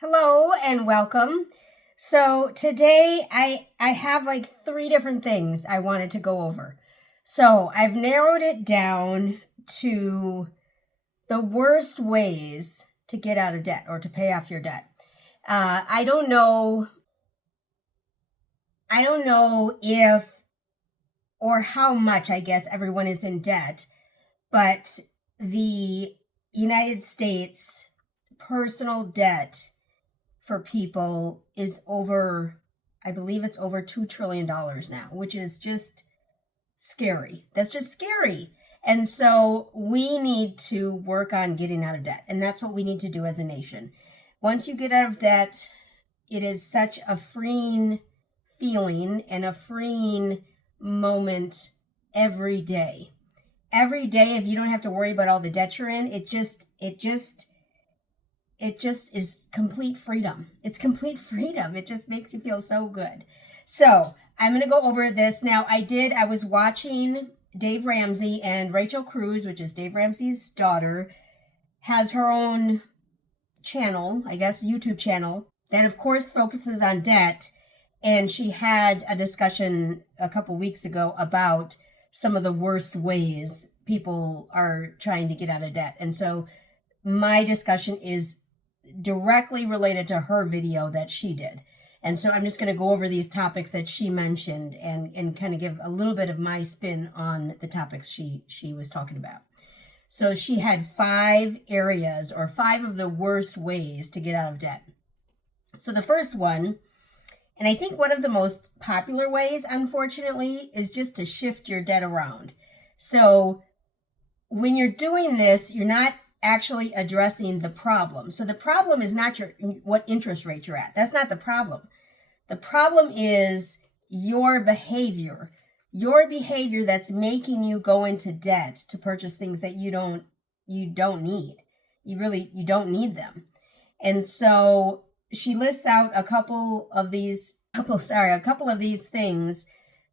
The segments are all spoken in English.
Hello and welcome. So today I have like three different things I wanted to go over. So I've narrowed it down to the worst ways to get out of debt or to pay off your debt. I don't know. I don't know if or how much I guess everyone is in debt, but the United States personal debt for people is over, I believe it's over $2 trillion now, which is just scary. That's just scary. And so we need to work on getting out of debt. And that's what we need to do as a nation. Once you get out of debt, it is such a freeing feeling and a freeing moment every day. Every day, if you don't have to worry about all the debt you're in, it just is complete freedom. It's complete freedom. It just makes you feel so good. So I'm going to go over this. Now, I was watching Dave Ramsey and Rachel Cruz, which is Dave Ramsey's daughter, has her own channel, I guess, YouTube channel, that of course focuses on debt. And she had a discussion a couple weeks ago about some of the worst ways people are trying to get out of debt. And so my discussion is directly related to her video that she did. And so I'm just going to go over these topics that she mentioned and kind of give a little bit of my spin on the topics she was talking about. So she had 5 areas or 5 of the worst ways to get out of debt. So the first one, and I think one of the most popular ways, unfortunately, is just to shift your debt around. So when you're doing this, you're not actually addressing the problem. So the problem is not what interest rate you're at. That's not the problem. The problem is your behavior that's making you go into debt to purchase things that you don't need. You don't need them. And so she lists out a couple of these things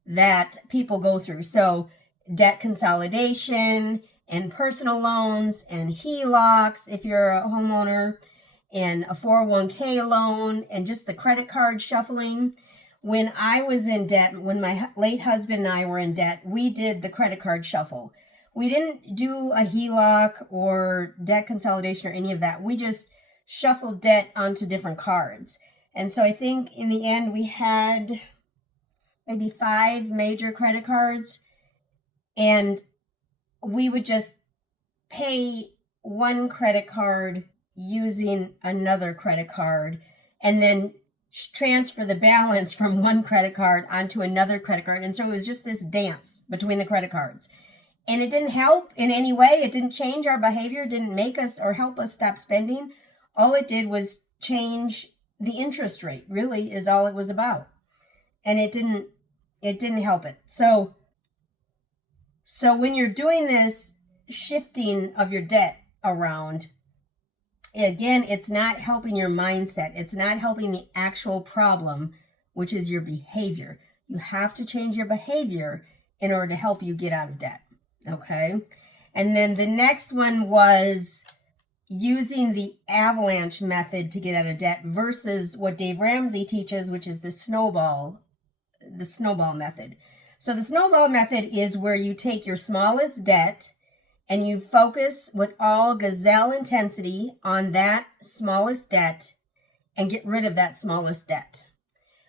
that people go through. So debt consolidation, and personal loans and HELOCs if you're a homeowner, and a 401k loan, and just the credit card shuffling. When I was in debt, when my late husband and I were in debt, we did the credit card shuffle. We didn't do a HELOC or debt consolidation or any of that. We just shuffled debt onto different cards. And so I think in the end we had maybe 5 major credit cards, and we would just pay one credit card using another credit card and then transfer the balance from one credit card onto another credit card. And so it was just this dance between the credit cards. And it didn't help in any way. It didn't change our behavior, didn't make us or help us stop spending. All it did was change the interest rate, really, is all it was about. And it didn't help it. So when you're doing this shifting of your debt around, again, it's not helping your mindset. It's not helping the actual problem, which is your behavior. You have to change your behavior in order to help you get out of debt. Okay. And then the next one was using the avalanche method to get out of debt versus what Dave Ramsey teaches, which is the snowball method. So the snowball method is where you take your smallest debt and you focus with all gazelle intensity on that smallest debt and get rid of that smallest debt.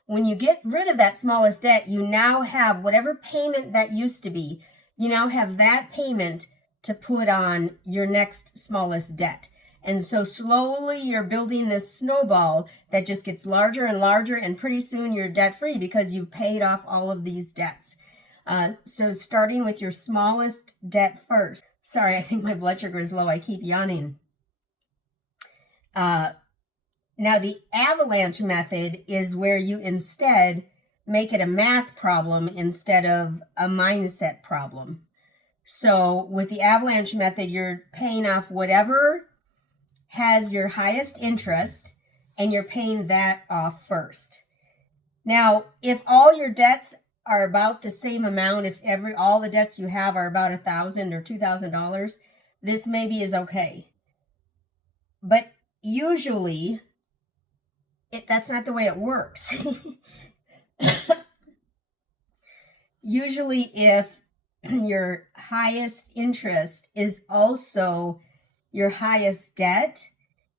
When you get rid of that smallest debt, you now have whatever payment that used to be, you now have that payment to put on your next smallest debt. And so slowly you're building this snowball that just gets larger and larger, and pretty soon you're debt free because you've paid off all of these debts. So starting with your smallest debt first. Sorry, I think my blood sugar is low. I keep yawning. Now the avalanche method is where you instead make it a math problem instead of a mindset problem. So with the avalanche method, you're paying off whatever has your highest interest, and you're paying that off first. Now, if all your debts are about the same amount, if all the debts you have are about $1,000 or $2,000, this maybe is okay. But usually That's not the way it works. Usually, if your highest interest is also your highest debt,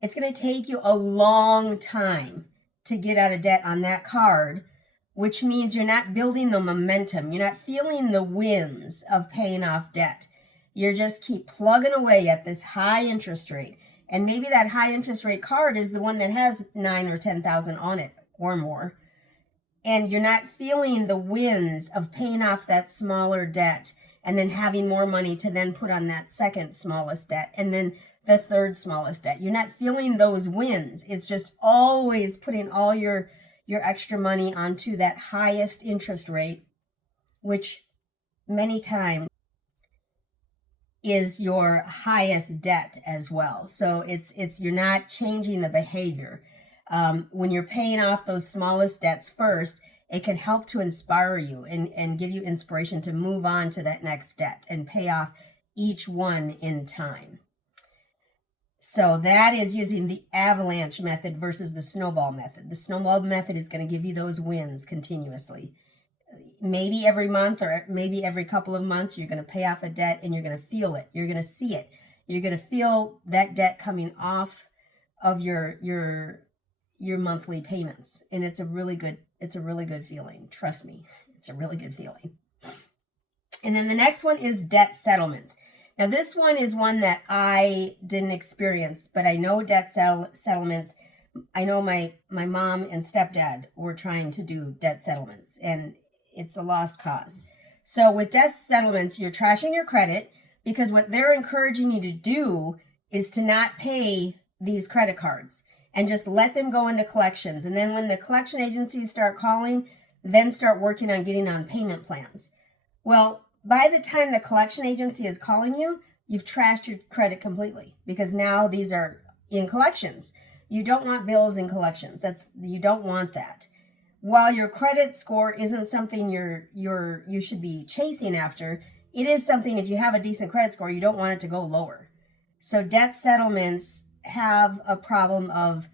it's going to take you a long time to get out of debt on that card, which means you're not building the momentum. You're not feeling the wins of paying off debt. You're just keep plugging away at this high interest rate. And maybe that high interest rate card is the one that has 9 or 10,000 on it or more. And you're not feeling the wins of paying off that smaller debt and then having more money to then put on that second smallest debt and then the third smallest debt. You're not feeling those wins. It's just always putting all your extra money onto that highest interest rate, which many times is your highest debt as well. So it's you're not changing the behavior. When you're paying off those smallest debts first, it can help to inspire you and give you inspiration to move on to that next debt and pay off each one in time. So that is using the avalanche method versus the snowball method. The snowball method is going to give you those wins continuously. Maybe every month or maybe every couple of months, you're going to pay off a debt and you're going to feel it. You're going to see it. You're going to feel that debt coming off of your monthly payments. And it's a really good feeling. Trust me, it's a really good feeling. And then the next one is debt settlements. Now this one is one that I didn't experience, but I know debt settlements. I know my mom and stepdad were trying to do debt settlements, and it's a lost cause. So with debt settlements, you're trashing your credit because what they're encouraging you to do is to not pay these credit cards and just let them go into collections. And then when the collection agencies start calling, then start working on getting on payment plans. Well, by the time the collection agency is calling you, you've trashed your credit completely because now these are in collections. You don't want bills in collections. You don't want that. While your credit score isn't something you should be chasing after, it is something, if you have a decent credit score, you don't want it to go lower. So debt settlements have a problem of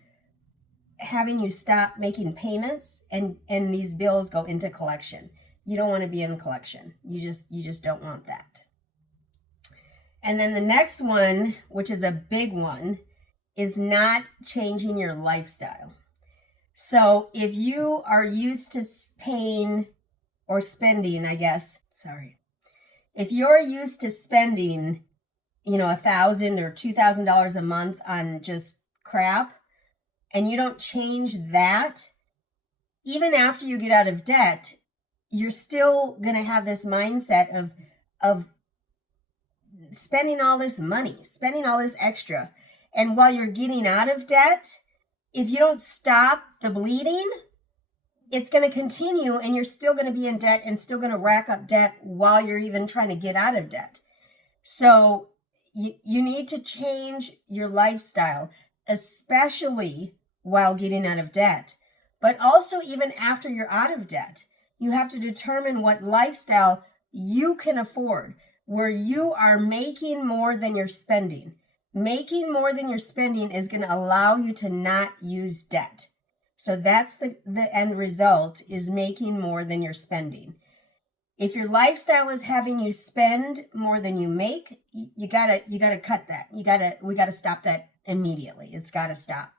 having you stop making payments and these bills go into collection. You don't want to be in collection. You just don't want that. And then the next one, which is a big one, is not changing your lifestyle. So if you are used to paying or spending, if you're used to spending, $1,000 or $2,000 a month on just crap, and you don't change that, even after you get out of debt, you're still going to have this mindset of spending all this money, spending all this extra. And while you're getting out of debt, if you don't stop the bleeding, it's going to continue and you're still going to be in debt and still going to rack up debt while you're even trying to get out of debt. So you need to change your lifestyle, especially while getting out of debt, but also even after you're out of debt. You have to determine what lifestyle you can afford, where you are making more than you're spending. Making more than you're spending is going to allow you to not use debt. So that's the end result, is making more than you're spending. If your lifestyle is having you spend more than you make, you gotta cut that. We gotta stop that immediately. It's gotta stop,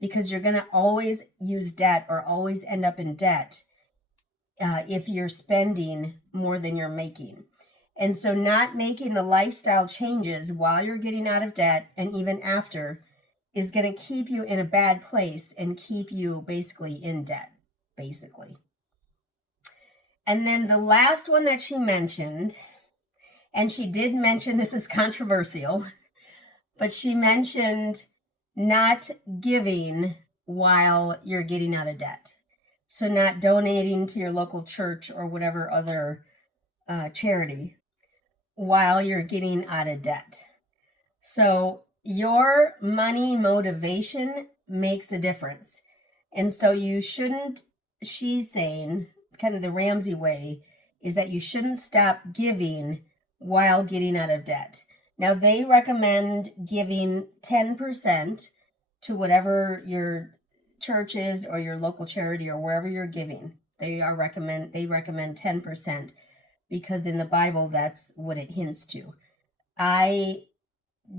because you're gonna always use debt or always end up in debt if you're spending more than you're making. And so not making the lifestyle changes while you're getting out of debt and even after is going to keep you in a bad place and keep you basically in debt, basically. And then the last one that she mentioned, and she did mention, this is controversial, but she mentioned not giving while you're getting out of debt. So not donating to your local church or whatever other charity while you're getting out of debt. So your money motivation makes a difference. And so you shouldn't, she's saying, kind of the Ramsey way, is that you shouldn't stop giving while getting out of debt. Now they recommend giving 10% to whatever your churches or your local charity or wherever you're giving, they recommend 10%, because in the Bible, that's what it hints to. I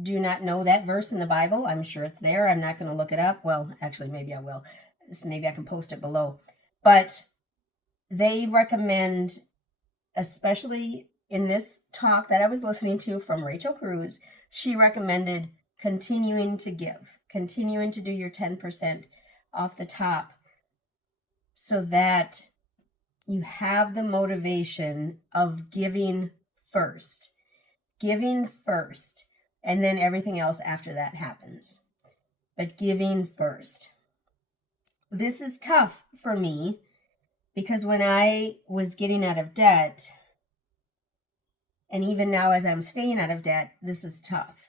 do not know that verse in the Bible. I'm sure it's there. I'm not going to look it up. Well, actually, maybe I will. So maybe I can post it below. But they recommend, especially in this talk that I was listening to from Rachel Cruz, she recommended continuing to give, continuing to do your 10% off the top, so that you have the motivation of giving first, and then everything else after that happens. But giving first. This is tough for me, because when I was getting out of debt, and even now as I'm staying out of debt, this is tough.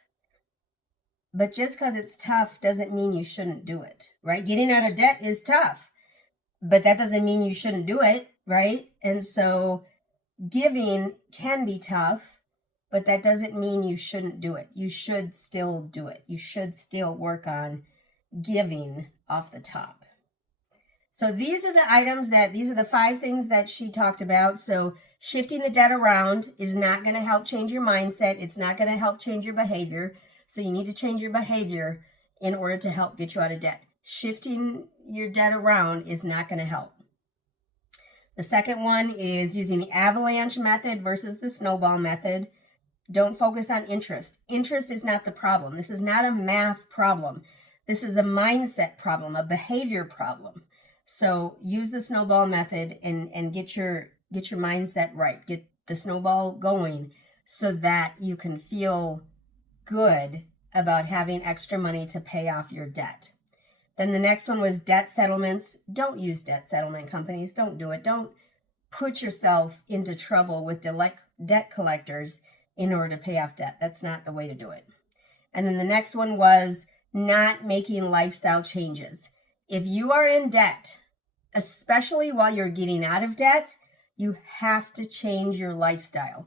But just because it's tough doesn't mean you shouldn't do it, right? Getting out of debt is tough, but that doesn't mean you shouldn't do it, right? And so giving can be tough, but that doesn't mean you shouldn't do it. You should still do it. You should still work on giving off the top. So these are the 5 things that she talked about. So shifting the debt around is not going to help change your mindset. It's not going to help change your behavior. So you need to change your behavior in order to help get you out of debt. Shifting your debt around is not going to help. The second one is using the avalanche method versus the snowball method. Don't focus on interest. Interest is not the problem. This is not a math problem. This is a mindset problem, a behavior problem. So use the snowball method and get your mindset right. Get the snowball going so that you can feel good about having extra money to pay off your debt. Then the next one was debt settlements. Don't use debt settlement companies. Don't do it. Don't put yourself into trouble with debt collectors in order to pay off debt. That's not the way to do it. And then the next one was not making lifestyle changes. If you are in debt, especially while you're getting out of debt, you have to change your lifestyle.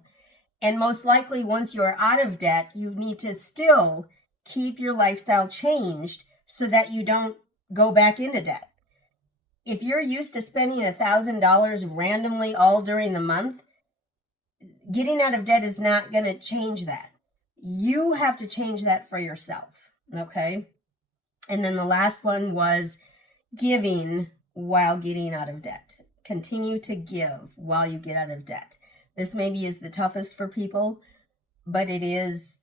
And most likely, once you're out of debt, you need to still keep your lifestyle changed so that you don't go back into debt. If you're used to spending $1,000 randomly all during the month, getting out of debt is not going to change that. You have to change that for yourself, okay? And then the last one was giving while getting out of debt. Continue to give while you get out of debt. This maybe is the toughest for people, but it is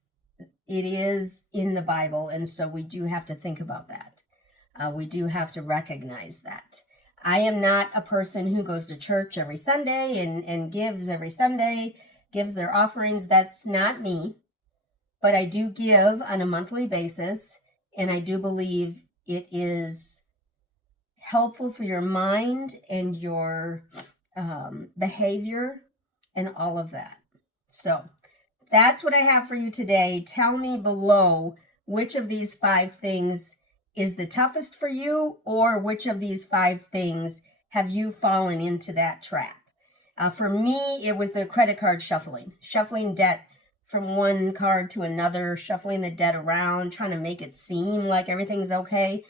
in the Bible, and so we do have to think about that. We do have to recognize that. I am not a person who goes to church every Sunday and gives every Sunday, gives their offerings. That's not me. But I do give on a monthly basis, and I do believe it is helpful for your mind and your behavior and all of that. So that's what I have for you today. Tell me below which of these 5 things is the toughest for you, or which of these 5 things have you fallen into that trap. For me, it was the credit card shuffling debt from one card to another, shuffling the debt around, trying to make it seem like everything's okay.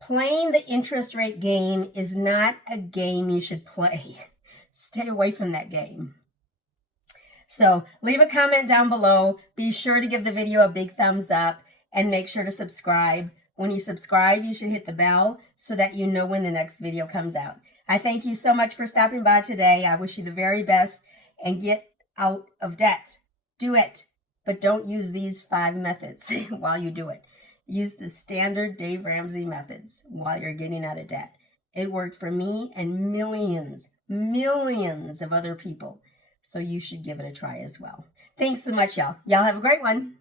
Playing the interest rate game is not a game you should play. Stay away from that game. So leave a comment down below. Be sure to give the video a big thumbs up and make sure to subscribe. When you subscribe, you should hit the bell so that you know when the next video comes out. I thank you so much for stopping by today. I wish you the very best and get out of debt. Do it, but don't use these 5 methods while you do it. Use the standard Dave Ramsey methods while you're getting out of debt. It worked for me and millions of other people. So you should give it a try as well. Thanks so much, y'all. Y'all have a great one.